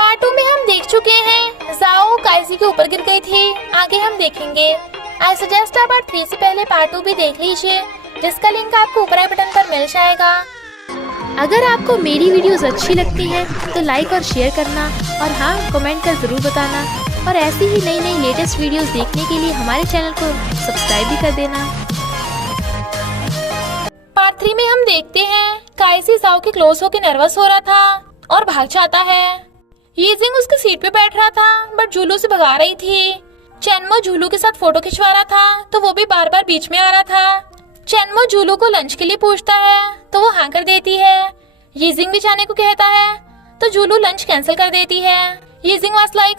Part 2 में हम देख चुके हैं जाओ काइजी के ऊपर गिर गई थी। आगे हम देखेंगे। आई सजेस्ट आप पार्ट 3 से पहले पार्ट 2 भी देख लीजिए, जिसका लिंक आपको ऊपर आई बटन पर मिल जाएगा। अगर आपको मेरी वीडियोस अच्छी लगती है तो लाइक और शेयर करना, और हाँ, कमेंट कर ज़रूर बताना। और ऐसी ही नई नई लेटेस्ट वीडियोस देखने के लिए हमारे चैनल को सब्सक्राइब भी कर देना। पार्ट 3 में हम देखते हैं काइजी जाओ के क्लोज होकर नर्वस हो रहा था और भाग जाता है। यीजिंग उसके सीट पे बैठ रहा था बट जूलू से भगा रही थी। चेनमो जूलू के साथ फोटो खिंचवा रहा था तो वो भी बार बार बीच में आ रहा था। चेनमो जूलू को लंच के लिए पूछता है तो वो हाँ कर देती है। यीजिंग भी जाने को कहता है तो जूलू लंच कैंसिल कर देती है। यीजिंग वाज लाइक,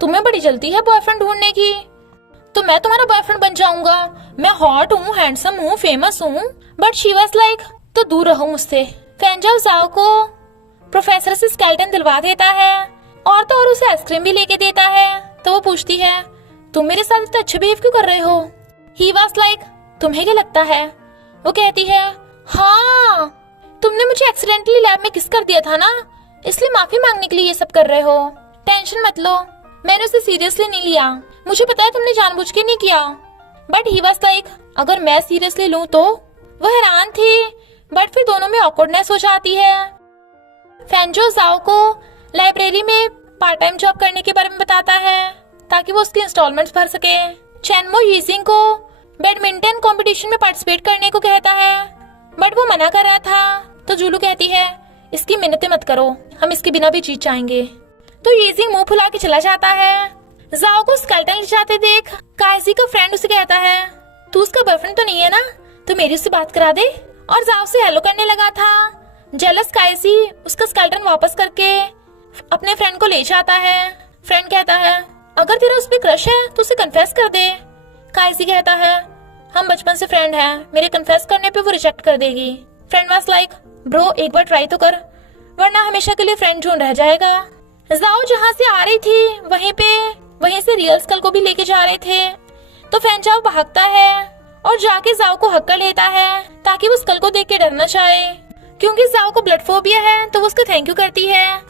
तुम्हें बड़ी जल्दी है बॉयफ्रेंड ढूंढने की, तो मैं तुम्हारा बॉयफ्रेंड बन जाऊंगा। मैं हॉट हूँ, हैंडसम हूँ, फेमस हूँ। बट शी वाज लाइक, तो दूर रहो मुझसे। फैंजाओ जाओ को प्रोफेसर से स्केलेटन दिलवा देता है और तो और उसे आइसक्रीम भी लेके देता है। तो वो पूछती है, तुम मेरे साथ इतना अच्छा बिहेव क्यों कर रहे हो? ही वाज लाइक, तुम्हें क्या लगता है? वो कहती है, हाँ, तुमने मुझे एक्सीडेंटली लैब में किस कर दिया था ना, इसलिए माफी मांगने के लिए ये सब कर रहे हो। टेंशन मत लो, मैंने उसे सीरियसली नहीं लिया। मुझे पता है तुमने जानबूझ के नहीं किया। बट ही वाज लाइक, अगर मैं सीरियसली लूं तो? वो हैरान थी बट फिर दोनों में ऑकवर्डनेस हो जाती है। फैंजो जाओ को लाइब्रेरी में पार्ट टाइम जॉब करने के बारे में बताता है ताकि वो उसकी इंस्टॉलमेंट्स भर सके। चेनमो यीजिंग को बैडमिंटन कंपटीशन में पार्टिसिपेट करने को कहता है बट वो मना कर रहा था। तो जूलू कहती है, इसकी मिन्नतें मत करो, हम इसके बिना भी जीत जाएंगे। तो यीजिंग मुंह फुला के चला जाता है। जाओ को स्केलेटन ले जाते देख काइजी का फ्रेंड उसे कहता है, तू उसका बॉयफ्रेंड तो नहीं है ना, तो मेरी उससे बात करा दे। और जाओ से हेलो करने लगा था। जेलस काइजी उसका स्केलेटन वापस करके अपने फ्रेंड को ले जाता है। फ्रेंड कहता है, अगर तेरा उस पे क्रश है तो उसे कन्फेस कर दे। काइजी कहता है, हम बचपन से फ्रेंड हैं, मेरे कन्फेस करने पे वो रिजेक्ट कर देगी। फ्रेंड वाज लाइक, ब्रो एक बार ट्राई तो कर, वरना हमेशा के लिए फ्रेंड जोन रह जाएगा। जाओ जहाँ से आ रही थी वहीं से रियल स्कल को भी लेके जा रहे थे। तो फैंजाओ भागता है और जाके जाओ को हक कर लेता है ताकि वो स्कल को देख के डर न जाए। क्योंकि जाओ को ब्लड फोबिया है तो वो उसका थैंक यू करती है।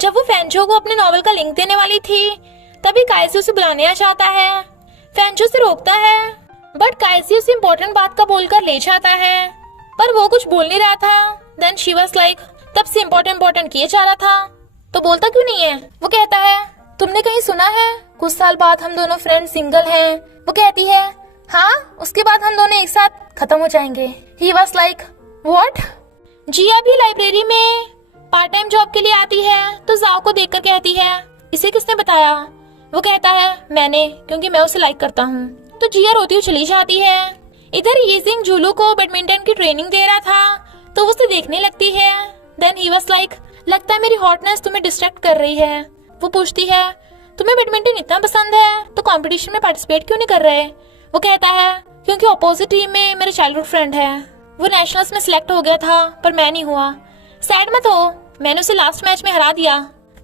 जब वो फैंजो को अपने नॉवल का लिंक देने वाली थी तभी काइजी उसे बुलाने आ जाता है। फैंजो से रोकता है बट काइजी उसे इम्पोर्टेंट बात का बोलकर ले जाता है, पर वो कुछ बोल नहीं रहा था। देन शी वाज लाइक, तब से इम्पोर्टेंट किए जा रहा था तो बोलता क्यों नहीं है? वो कहता है, तुमने कहीं सुना है कुछ साल बाद हम दोनों फ्रेंड सिंगल हैं? वो कहती है, हाँ, उसके बाद हम दोनों एक साथ खत्म हो जाएंगे। He was like, what? Jiya भी लाइब्रेरी में पार्ट टाइम जॉब के लिए आती है तो जाओ को देखकर कहती है, इसे किसने बताया? वो कहता है, मैंने, क्योंकि मैं उसे लाइक करता हूँ। तो जिया रोती हुई चली जाती है। इधर यीजिंग जूलू को बैडमिंटन की ट्रेनिंग दे रहा था तो उसे देखने लगती है। देन ही वाज लाइक, लगता है मेरी हॉटनेस तुम्हें डिस्ट्रैक्ट कर रही है। वो पूछती है, तुम्हें बैडमिंटन इतना पसंद है तो कंपटीशन में पार्टिसिपेट क्यों नहीं कर रहे? वो कहता है, क्योंकि अपोजिट टीम में मेरा चाइल्डहुड फ्रेंड है, वो नेशनल्स में सिलेक्ट हो गया था पर मैं नहीं हुआ। सैड मत हो, मैंने उसे लास्ट मैच में हरा दिया,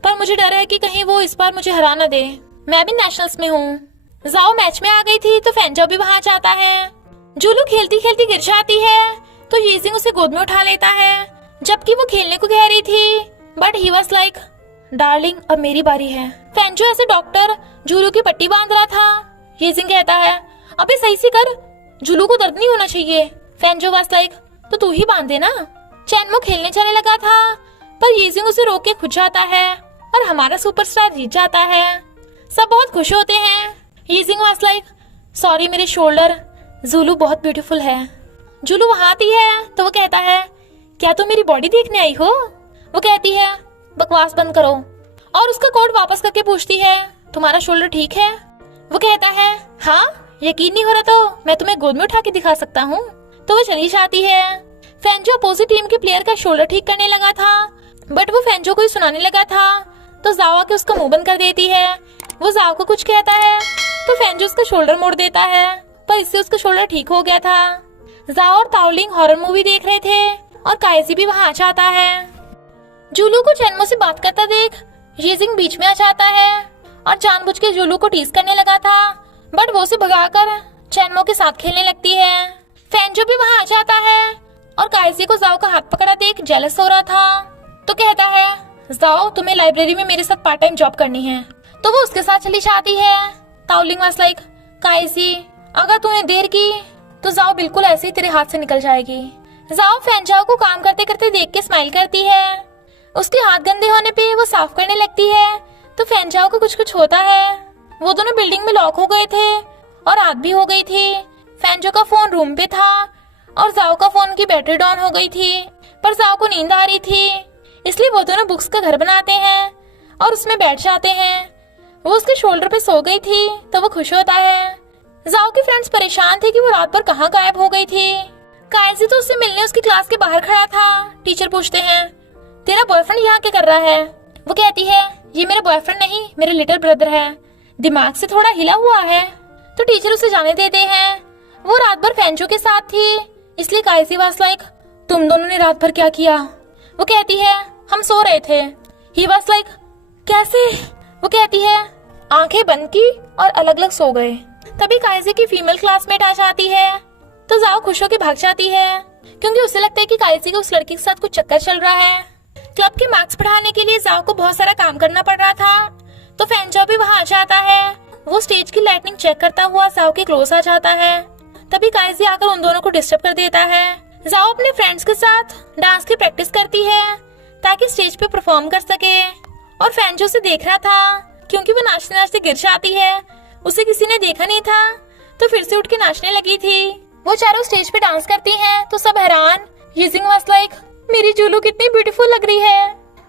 पर मुझे डर है कि कहीं वो इस बार मुझे हरा न दे। मैं भी नेशनल्स में हूँ। जाओ मैच में आ गई थी तो फैंजाओ भी वहां जाता है। जूलू खेलती खेलती गिर जाती है तो यीजिंग उसे गोद में उठा लेता है, जबकि वो खेलने को कह रही थी। But he was like, darling अब मेरी बारी है। फैंजो ऐसे डॉक्टर जूलू की पट्टी बांध रहा था। यीजिंग कहता है, अबे सही से कर, जूलू को दर्द नहीं होना चाहिए। फैंजो वाज लाइक, तो तू ही बांध दे ना। चेनमो खेलने जाने लगा था पर यीजिंग उसे रोक के खुद जाता है और हमारा सुपरस्टार जीत जाता है। सब बहुत खुश होते हैं। यीजिंग वाज लाइक, सॉरी मेरे शोल्डर, जूलू बहुत ब्यूटीफुल है। जूलू वहां आती है तो वो कहता है, क्या तुम मेरी बॉडी देखने आई हो? वो कहती है, बकवास बंद करो, और उसका कोट वापस करके पूछती है, तुम्हारा शोल्डर ठीक है? वो कहता है, हाँ, यकीन नहीं हो रहा तो मैं तुम्हें गोद में उठा के दिखा सकता हूँ। तो वो चली जाती है। फैंजो अपोजिट टीम के प्लेयर का शोल्डर ठीक करने लगा था बट वो फैंजो को ही सुनाने लगा था तो जाओ आके उसका मुंह बंद कर देती है। वो जाओ को कुछ कहता है तो फैंजो उसका शोल्डर मोड़ देता है, पर इससे उसका शोल्डर ठीक हो गया था। जाओ और ताओलिंग हॉरर मूवी देख रहे थे और काइजी भी वहां आ जाता है। जूलू को चेनमो से बात करता देख यीजिंग बीच में आ जाता है और जानबूझ के जूलू को टीज करने लगा था बट वो उसे भगाकर चेनमो के साथ खेलने लगती है। फैंजो भी वहां आ जाता है और काइजी को जाओ का हाथ पकड़ा देख जेलस हो रहा था तो कहता है, जाओ तुम्हें लाइब्रेरी में मेरे साथ पार्ट टाइम जॉब करनी है। तो वो उसके साथ चली जाती है। ताओलिंग वाज लाइक, काइसी अगर तूने देर की तो जाओ बिल्कुल ऐसे ही तेरे हाथ से निकल जाएगी। जाओ फैंजाओ को काम करते करते देख के स्माइल करती है। उसके हाथ गंदे होने पे वो साफ करने लगती है तो फैंजाओ को कुछ कुछ होता है। वो दोनों बिल्डिंग में लॉक हो गए थे और रात भी हो गई थी। फैंजो का फोन रूम पे था और जाओ का फोन की बैटरी डाउन हो गई थी, पर जाओ को नींद आ रही थी, इसलिए वो दोनों बुक्स का घर बनाते हैं और उसमें बैठ जाते हैं। वो उसके शोल्डर पे सो गई थी तो वो खुश होता है। जाओ की फ्रेंड्स परेशान थे कि वो रात भर कहाँ गायब हो गई थी। काइसी तो उससे मिलने उसकी क्लास के बाहर खड़ा था। टीचर पूछते हैं, तेरा बॉयफ्रेंड यहाँ क्या कर रहा है? वो कहती है, ये मेरा बॉयफ्रेंड नहीं, मेरे लिटिल ब्रदर है, दिमाग से थोड़ा हिला हुआ है। तो टीचर उसे जाने देते हैं। वो रात भर फैंजो के साथ थी, इसलिए काइसी वाज लाइक, तुम दोनों ने रात भर क्या किया? वो कहती है, हम सो रहे थे। ही वाज लाइक, कैसे? वो कहती है, आंखें बंद की और अलग अलग सो गए। तभी काइसी की फीमेल क्लासमेट आ जाती है तो जाओ खुश होकर भाग जाती है, क्योंकि उसे लगता है कि काइसी का उस लड़की के साथ कुछ चक्कर चल रहा है। क्लब के मार्क्स बढ़ाने के लिए जाओ को बहुत सारा काम करना पड़ रहा था, तो फैंजाओ भी वहाँ आ जाता है। वो स्टेज की लाइटनिंग चेक करता हुआ जाओ के क्लोज आ जाता है। तभी काइसी आकर उन दोनों को डिस्टर्ब कर देता है। जाओ अपने फ्रेंड्स के साथ डांस की प्रैक्टिस करती है ताकि स्टेज पे परफॉर्म कर सके, और फैंजो से देख रहा था क्योंकि वो नाचते नाचते गिर जाती है। उसे किसी ने देखा नहीं था तो फिर से उठ के नाचने लगी थी। वो चारों स्टेज पे डांस करती हैं तो सब हैरान। यीजिंग वाज लाइक, मेरी जूलू कितनी ब्यूटीफुल लग रही है।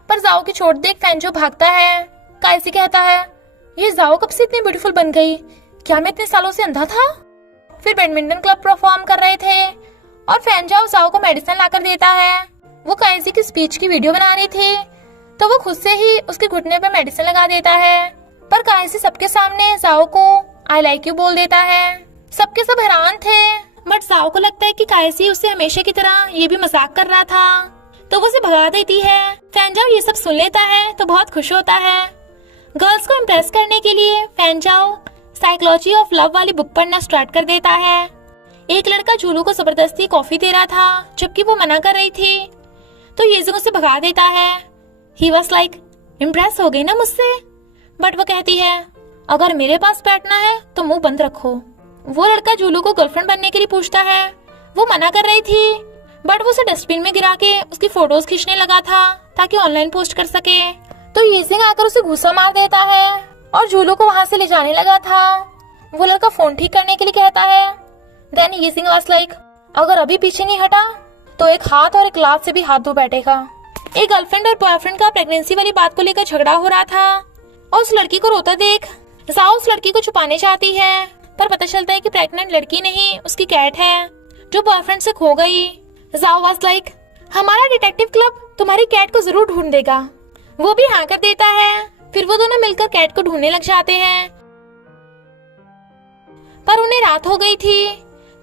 पर जाओ की चोट देख फैंजो भागता है। काइसी कहता है, ये जाओ कब से इतनी ब्यूटीफुल बन गई? क्या मैं इतने सालों से अंधा था? फिर बैडमिंटन क्लब परफॉर्म कर रहे थे और फैंजाओ जाओ को मेडिसिन लाकर देता है। वो काइसी की स्पीच की वीडियो बना रही थी तो वो खुद से ही उसके घुटने पे मेडिसिन लगा देता है, पर काइसी सबके सामने जाओ को आई लाइक यू बोल देता है। सबके सब हैरान थे, बट जाओ को लगता है कि काइसी उससे हमेशा की तरह ये भी मजाक कर रहा था, तो वो उसे भगा देती है। फैंजाओ ये सब सुन लेता है तो बहुत खुश होता है। गर्ल्स को इम्प्रेस करने के लिए फैंजाओ साइकोलॉजी ऑफ लव वाली बुक पढ़ना स्टार्ट कर देता है। एक लड़का जूलू को जबरदस्ती कॉफी दे रहा था जबकि वो मना कर रही थी, तो यीजिंग उसे भगा देता है। ही वाज लाइक, इम्प्रेस हो गई ना मुझसे? बट वो कहती है, अगर मेरे पास बैठना है तो मुंह बंद रखो। वो लड़का जूलू को गर्लफ्रेंड बनने के लिए पूछता है। वो मना कर रही थी, बट वो उसे डस्टबिन में गिरा के उसकी फोटोज खींचने लगा था ताकि ऑनलाइन पोस्ट कर सके। तो यीजिंग आकर उसे गुस्सा मार देता है और जूलू को वहां से ले जाने लगा था। वो लड़का फोन ठीक करने के लिए कहता है। देन यीजिंग वाज लाइक, अगर अभी पीछे नहीं हटा तो एक हाथ और एक लात से भी हाथ धो बैठेगा। एक गर्लफ्रेंड और बॉयफ्रेंड का प्रेगनेंसी वाली बात को लेकर झगड़ा हो रहा था और उस लड़की को रोता देख जाओ उस लड़की को छुपाने चाहती है, पर पता चलता है कि प्रेग्नेंट लड़की नहीं उसकी कैट है जो बॉयफ्रेंड से खो गई। जाओ वाज लाइक, हमारा डिटेक्टिव क्लब तुम्हारी कैट को जरूर ढूंढ देगा। वो भी हाँ कर देता है। फिर वो दोनों मिलकर कैट को ढूंढने लग जाते हैं, पर उन्हें रात हो गई थी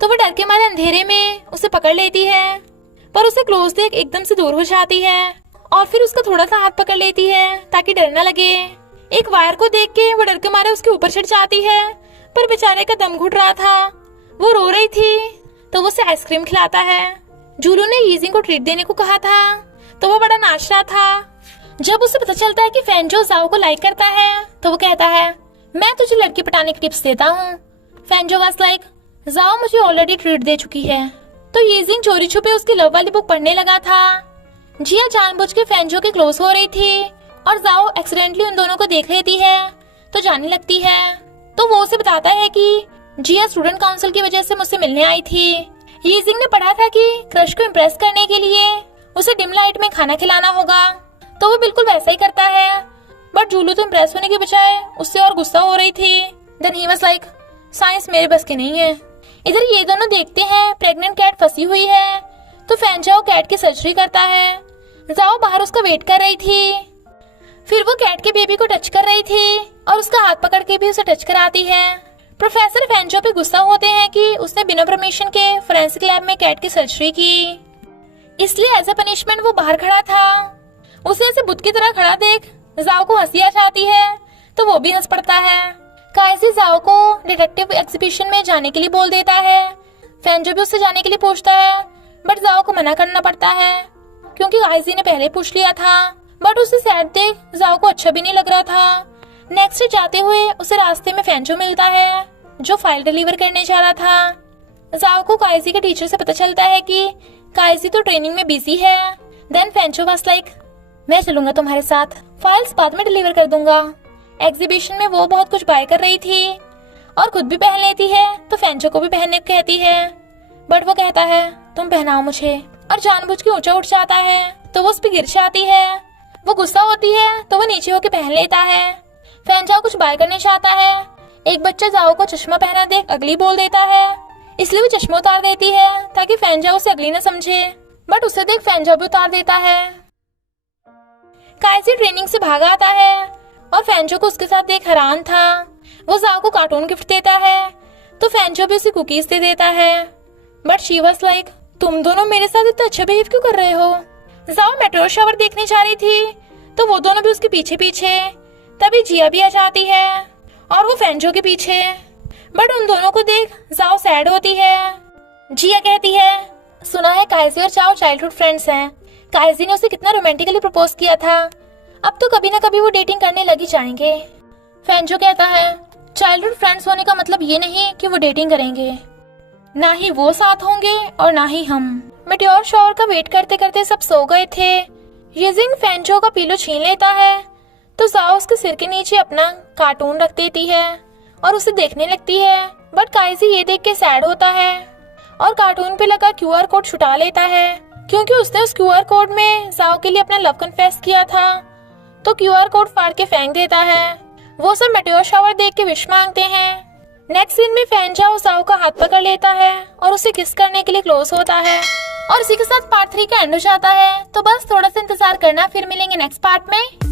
तो वो डर के मारे अंधेरे में उसे पकड़ लेती है, पर उसे क्लोज देख एकदम से दूर हो जाती है और फिर उसका थोड़ा सा हाथ पकड़ लेती है ताकि डर न लगे। एक वायर को देख के वो डर के मारे उसके ऊपर चढ़ जाती है, पर बेचारे का दम घुट रहा था। वो रो रही थी तो वो उसे आइसक्रीम खिलाता है। जूलू ने यीजिंग को ट्रीट देने को कहा था तो वो बड़ा नाच रहा था। जब उसे पता चलता है कि फैंजो जाओ को लाइक करता है तो वो कहता है, मैं तुझे लड़की पटाने की टिप्स देता हूँ। फैंजो वाज लाइक, जाओ मुझे ऑलरेडी ट्रीट दे चुकी है। तो यीजिंग चोरी छुपे उसकी लव वाली बुक पढ़ने लगा था। जिया जानबूझ के फैंजो के क्लोज हो रही थी और जाओ एक्सीडेंटली उन दोनों को देख लेती है तो जाने लगती है। तो वो उसे बताता है कि जिया स्टूडेंट काउंसिल की वजह से मुझसे मिलने आई थी। यीजिंग ने पढ़ा था कि क्रश को इम्प्रेस करने के लिए उसे डिम लाइट में खाना खिलाना होगा, तो वो बिल्कुल वैसा ही करता है। बट जूलू तो इम्प्रेस होने की बजाय उससे और गुस्सा हो रही थी। Then he was like, science मेरे बस की नहीं है। इधर ये दोनों देखते हैं प्रेग्नेंट कैट फंसी हुई है, तो फैंजाओ कैट की सर्जरी करता है। जाओ बाहर उसका वेट कर रही थी। फिर वो कैट के बेबी को टच कर रही थी और उसका हाथ पकड़ के भी उसे टच कराती है। प्रोफेसर फैंजो पे गुस्सा होते हैं कि उसने बिना परमिशन के फोरेंसिक लैब में कैट की सर्जरी की, इसलिए एज ए पनिशमेंट वो बाहर खड़ा था। उसे ऐसे बुत की तरह खड़ा देख जाओ को हंसी आ जाती है तो वो भी हंस पड़ता है। काइसी जाओ को डिटेक्टिव एग्जीबिशन में जाने के लिए बोल देता है। फैंजो भी उससे जाने के लिए पूछता है, बट जाओ को मना करना पड़ता है क्योंकि काइसी ने पहले पूछ लिया था। बट उसे सैड देख जाओ को अच्छा भी नहीं लग रहा था। नेक्स्ट डे जाते हुए उसे रास्ते में फेंचो मिलता है जो फाइल डिलीवर करने जा रहा था। जाओ को काइजी के टीचर से पता चलता है कि काइजी तो ट्रेनिंग में बिजी है। देन फेंचो वाज लाइक, मैं चलूंगा तुम्हारे साथ, फाइल्स बाद में डिलीवर कर दूंगा। एग्जीबिशन में वो बहुत कुछ बाय कर रही थी और खुद भी पहन लेती है तो फेंचो को भी पहनने को कहती है, बट वो कहता है तुम पहनाओ मुझे, और जानबूझ के ऊंचा उठ जाता है तो वो उस पर गिर जाती है। वो गुस्सा होती है तो वो नीचे होके पहन लेता है। फेंचो कुछ बाय करने चाहता है। एक बच्चा जाओ को चश्मा पहना देख अगली बोल देता है, इसलिए वो चश्मा उतार देती है ताकि फेंजा उसे अगली न समझे, बट उसे देख फेंजा भी उतार देता है। काइजी ट्रेनिंग से भागा आता है और फेंजो को उसके साथ देख हैरान था। वो जाओ को कार्टून गिफ्ट देता है तो फेंजो भी उसे कुकीज दे देता है, बट शी वाज लाइक, तुम दोनों मेरे साथ इतना अच्छा बिहेव क्यों कर रहे हो। जाओ मेट्रो शावर देखने जा रही थी तो वो दोनों भी उसके पीछे पीछे। तभी जिया भी आ जाती है और वो फेंजो के पीछे, बट उन दोनों को देख जाओ सैड होती है। जिया कहती है, सुना है काइजी और चाओ चाइल्डहुड फ्रेंड्स हैं। काइजी ने उसे कितना रोमांटिकली प्रपोज किया था, अब तो कभी ना कभी वो डेटिंग करने लगी जाएंगे। फेंजो कहता है, चाइल्डहुड फ्रेंड्स होने का मतलब ये नहीं कि वो डेटिंग करेंगे, ना ही वो साथ होंगे और ना ही हम। मेटेओर शॉवर का वेट करते करते सब सो गए थे। यूजिंग फेंजो का पिलो छीन लेता है तो जाओ उसके सिर के नीचे अपना कार्टून रख देती है और उसे देखने लगती है, बट काइजी ये देख के सैड होता है और कार्टून पे लगा क्यूआर कोड छुटा लेता है, क्योंकि उसने उस क्यूआर कोड में जाओ के लिए अपना लव कन्फेस किया था। तो क्यूआर कोड फाड़ के फेंक देता है। वो सब मेटेओर शावर देख के विश मांगते हैं। नेक्स्ट सीन में फेंजा उस जाओ का हाथ पकड़ लेता है और उसे किस करने के लिए क्लोज होता है, और इसी के साथ पार्ट 3 का एंड हो जाता है। तो बस थोड़ा सा इंतजार करना, फिर मिलेंगे नेक्स्ट पार्ट में।